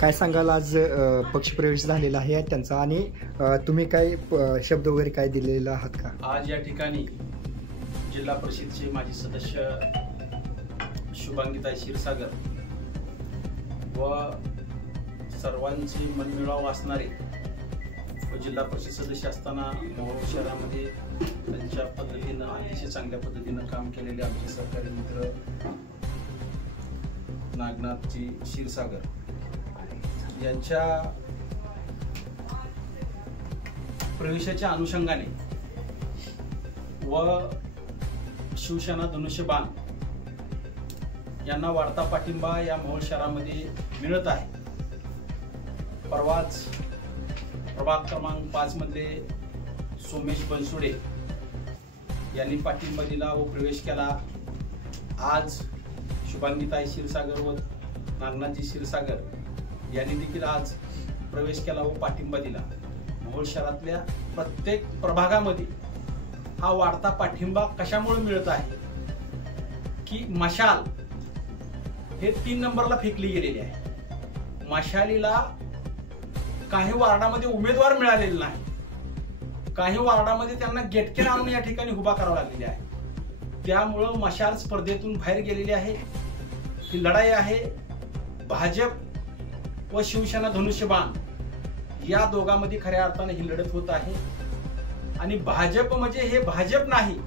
काय सांगाल आज पक्षप्रवेश झालेला आहे त्यांचा आणि तुम्ही काय शब्द वगैरे काय दिलेला आहात का? आज या ठिकाणी जिल्हा परिषदचे माजी सदस्य शुभांगीताई क्षीरसागर व सर्वांची मनमिळाव असणारे व जिल्हा परिषद सदस्य असताना मोहोळ शहरामध्ये त्यांच्या पद्धतीनं अतिशय चांगल्या पद्धतीनं काम केलेले आमचे सहकारी मित्र नागनाथजी क्षीरसागर यांच्या प्रवेशाच्या अनुषंगाने व शिवसेना धनुष्यबाण यांना वाढता पाठिंबा या मोहोळ शहरामध्ये मिळत आहे. परवाच प्रभाग क्रमांक 5 मध्ये सोमेश बनसोडे यांनी पाठिंबा दिला व प्रवेश केला. आज शुभांगीताई क्षीरसागर व नागनाथजी क्षीरसागर यांनी देखील आज प्रवेश केला व पाठिंबा दिला. मोहोळ शहरातल्या प्रत्येक प्रभागामध्ये हा वाढता पाठिंबा कशामुळे मिळत आहे की मशाल हे 3 नंबरला फेकली गेलेली आहे. मशालीला काही वार्डामध्ये उमेदवार मिळालेले नाही, काही वार्डामध्ये त्यांना गेटकेर आणून या ठिकाणी उभा करावा लागलेली आहे. त्यामुळं मशाल स्पर्धेतून बाहेर गेलेली आहे. ही लढाई आहे भाजप व शिवसेना धनुष्यबाण या दोघांमध्ये खऱ्या अर्थाने ही लढत होत आहे. आणि भाजप म्हणजे हे भाजप नाही,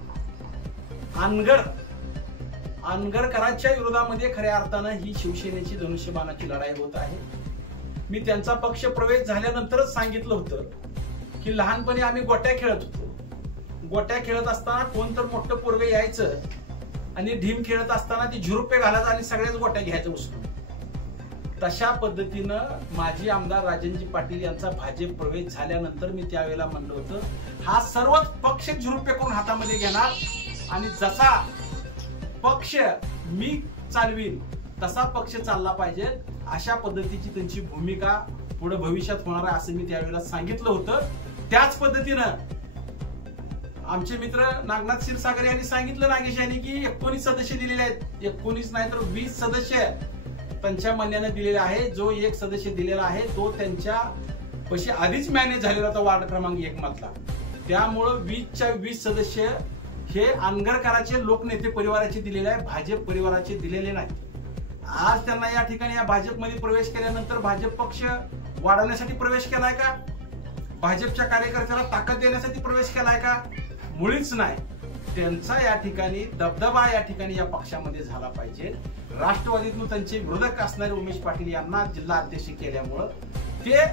अनगरकरांच्या विरोधामध्ये खऱ्या अर्थानं ही शिवसेनेची धनुष्यबाणाची लढाई होत आहे. मी त्यांचा पक्ष प्रवेश झाल्यानंतरच सांगितलं होतं की लहानपणी आम्ही गोट्या खेळत होतो. गोट्या खेळत असताना कोणतर मोठं पोरगं यायचं आणि ढीम खेळत असताना ती झुरुपे घालायचं आणि सगळ्याच गोट्या घ्यायचं उचलून. तशा पद्धतीनं माजी आमदार राजनजी पाटील यांचा भाजप प्रवेश झाल्यानंतर मी त्यावेळेला म्हणलं होतं हा सर्वच पक्ष झुरुपे करून हातामध्ये घेणार आणि जसा पक्ष मी चालवीन तसा पक्ष चालला पाहिजे, अशा पद्धतीची त्यांची भूमिका पुढे भविष्यात होणार आहे असं मी त्यावेळेला सांगितलं होतं. त्याच पद्धतीनं आमचे मित्र नागनाथ क्षीरसागर यांनी सांगितलं नागेश यांनी की 19 सदस्य दिलेले आहेत. 19 नाही तर 20 सदस्य त्यांच्या म्हणण्याने दिलेले आहे. जो एक सदस्य दिलेला आहे तो त्यांच्या पैसे आधीच मॅनेज झालेला होता वार्ड क्रमांक 1 मधला. त्यामुळं 20च्या 20 सदस्य हे अनगरकराचे लोकनेते परिवाराचे दिलेले आहे, भाजप परिवाराचे दिलेले नाही. आज त्यांना या ठिकाणी या भाजपमध्ये प्रवेश केल्यानंतर भाजप पक्ष वाढवण्यासाठी प्रवेश केलाय का? भाजपच्या कार्यकर्त्याला ताकद देण्यासाठी प्रवेश केलाय का? मुळीच नाही. त्यांचा या ठिकाणी दबदबा या ठिकाणी या पक्षामध्ये झाला पाहिजे. राष्ट्रवादीतून त्यांचे विरोधक असणारे उमेश पाटील यांना जिल्हा अध्यक्ष केल्यामुळं ते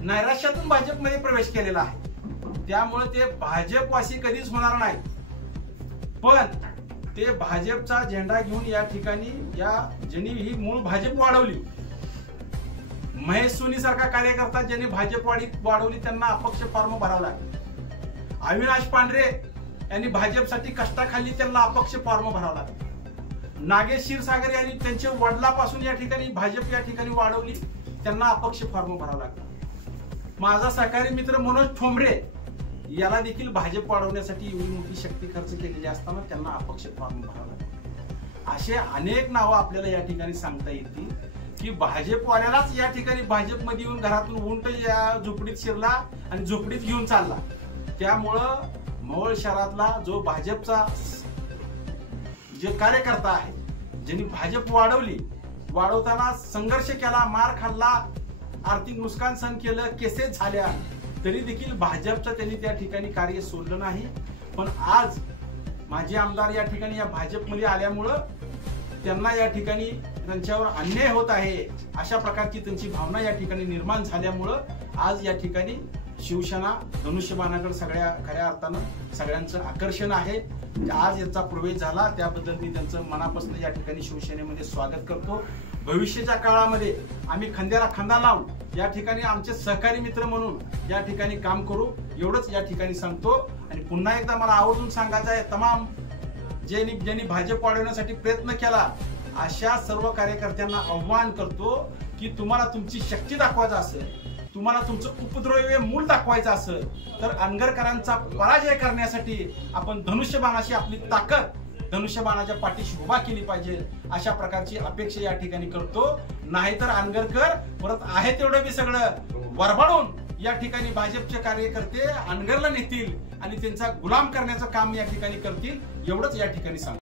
नैराश्यातून भाजपमध्ये प्रवेश केलेला आहे. त्यामुळे ते भाजपवासी कधीच होणार नाही, पण ते भाजपचा झेंडा घेऊन या ठिकाणी या ज्यांनी ही मूळ भाजप वाढवली, महेश सोनी सारखा कार्यकर्ता ज्यांनी भाजप वाढवली त्यांना अपक्ष फॉर्म भरावा लागला. अविनाश पांढरे यांनी भाजपसाठी कष्टाखाली त्यांना अपक्ष फॉर्म भरावा लागला. नागेश क्षीरसागर यांनी त्यांच्या वडिलापासून या ठिकाणी भाजप या ठिकाणी वाढवली, त्यांना अपक्ष फॉर्म भरावा लागला. माझा सहकारी मित्र मनोज ठोंबरे याला देखील भाजप वाढवण्यासाठी एवढी मोठी शक्ती खर्च केलेली असताना त्यांना अपक्ष फॉर्म भरावा लागला. असे अनेक नावं आपल्याला या ठिकाणी सांगता येतील की भाजपवाल्यालाच या ठिकाणी भाजपमध्ये येऊन घरातून उंट या झोपडीत शिरला आणि झोपडीत घेऊन चालला. त्यामुळं मोहोळ शहरातला जो भाजपचा जे कार्यकर्ता आहे, ज्यांनी भाजप वाढवताना संघर्ष केला, मार खाल्ला, आर्थिक नुकसान सहन केलं, केसेस झाल्या, तरी देखील भाजपचं त्यांनी त्या ठिकाणी कार्य सोडलं नाही. पण आज माजी आमदार या ठिकाणी या भाजपमध्ये आल्यामुळं त्यांना या ठिकाणी त्यांच्यावर अन्याय होत आहे अशा प्रकारची त्यांची भावना या ठिकाणी निर्माण झाल्यामुळं आज या ठिकाणी शिवसेना धनुष्यबाणाकडे सगळ्या खऱ्या अर्थानं सगळ्यांचं आकर्षण आहे. आज यांचा प्रवेश झाला त्याबद्दल मी त्यांचं मनापासून या ठिकाणी शिवसेनेमध्ये स्वागत करतो. भविष्याच्या काळामध्ये आम्ही खांद्याला खांदा लावून या ठिकाणी आमचे सहकारी मित्र म्हणून या ठिकाणी काम करू एवढंच या ठिकाणी सांगतो. आणि पुन्हा एकदा मला आवर्जून सांगायचं आहे, तमाम ज्यांनी भाजप वाढवण्यासाठी प्रयत्न केला अशा सर्व कार्यकर्त्यांना आव्हान करतो की तुम्हाला तुमची शक्ती दाखवायची असेल, तुम्हाला तुमचं उपद्रवी मूल दाखवायचं असेल तर अनगरकरांचा पराजय करण्यासाठी आपण धनुष्यबाणाशी आपली ताकद धनुष्यबाणाच्या पाठीशी उभा केली पाहिजे, अशा प्रकारची अपेक्षा या ठिकाणी करतो. नाहीतर अनगरकर परत आहे तेवढं बी सगळं वरबाडून या ठिकाणी भाजपचे कार्यकर्ते अनगरला नेतील आणि त्यांचा गुलाम करण्याचं काम या ठिकाणी करतील, एवढंच या ठिकाणी सांगतो.